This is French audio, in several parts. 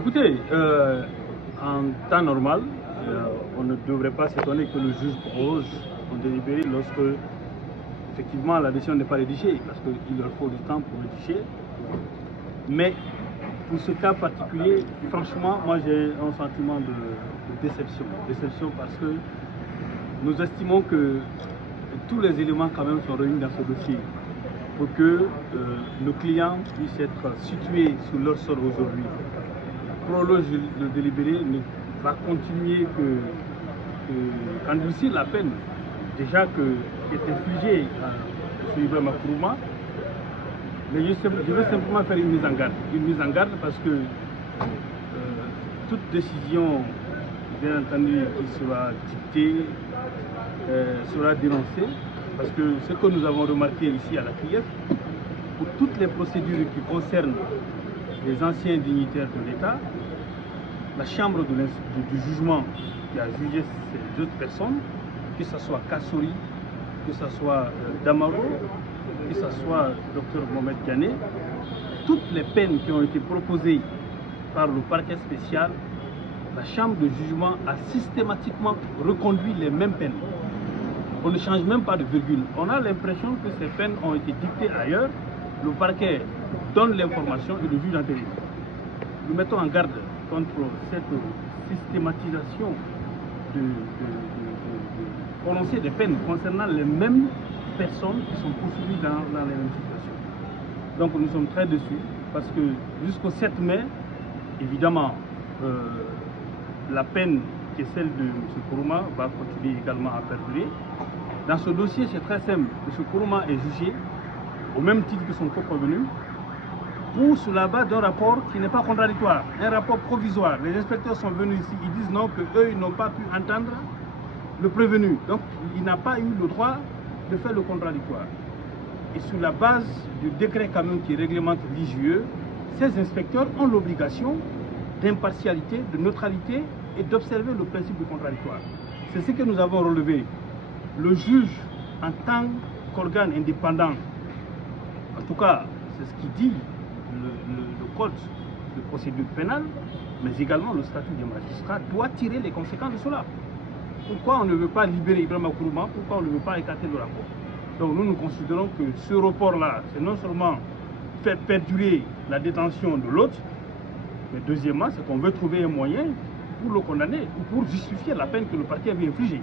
Écoutez, en temps normal, on ne devrait pas s'étonner que le juge propose en délibéré lorsque effectivement la décision n'est pas rédigée, parce qu'il leur faut du temps pour rédiger. Mais pour ce cas particulier, franchement, moi j'ai un sentiment de déception. Déception parce que nous estimons que tous les éléments quand même sont réunis dans ce dossier pour que nos clients puissent être situés sous leur sort aujourd'hui. Prologe le délibéré ne va continuer qu'endurcir la peine déjà qui est infligée à M. Ibrahima Kourouma. Mais je veux simplement faire une mise en garde. Une mise en garde parce que toute décision, bien entendu, qui sera dictée, sera dénoncée. Parce que ce que nous avons remarqué ici à la CRIEF, pour toutes les procédures qui concernent les anciens dignitaires de l'État, la chambre du jugement qui a jugé ces deux personnes, que ce soit Kassori, que ce soit Damaro, que ce soit Dr Mohamed Ghané, toutes les peines qui ont été proposées par le parquet spécial, la chambre de jugement a systématiquement reconduit les mêmes peines. On ne change même pas de virgule. On a l'impression que ces peines ont été dictées ailleurs. Le parquet donne l'information et le juge intérim. Nous mettons en garde contre cette systématisation de prononcer des peines concernant les mêmes personnes qui sont poursuivies dans les mêmes situations. Donc nous sommes très déçus parce que jusqu'au 7 mai, évidemment, la peine qui est celle de M. Kourouma va continuer également à perdurer. Dans ce dossier, c'est très simple. M. Kourouma est jugé au même titre que son co-prévenu sur la base d'un rapport qui n'est pas contradictoire, un rapport provisoire. Les inspecteurs sont venus ici, ils disent non, qu'eux, ils n'ont pas pu entendre le prévenu. Donc, il n'a pas eu le droit de faire le contradictoire. Et sur la base du décret quand même qui réglemente l'IGE, ces inspecteurs ont l'obligation d'impartialité, de neutralité et d'observer le principe du contradictoire. C'est ce que nous avons relevé. Le juge, en tant qu'organe indépendant, en tout cas, c'est ce qui dit le code de procédure pénale, mais également le statut des magistrats, doit tirer les conséquences de cela. Pourquoi on ne veut pas libérer Ibrahima Kourouma? Pourquoi on ne veut pas écarter le rapport? Donc nous considérons que ce report-là, c'est non seulement faire perdurer la détention de l'autre, mais deuxièmement, c'est qu'on veut trouver un moyen pour le condamner ou pour justifier la peine que le parquet avait infligée.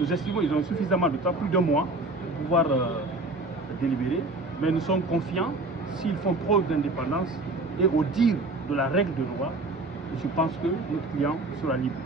Nous estimons qu'ils ont suffisamment de temps, plus d'un mois, pour pouvoir délibérer, mais nous sommes confiants s'ils font preuve d'indépendance et au dire de la règle de loi, je pense que notre client sera libre.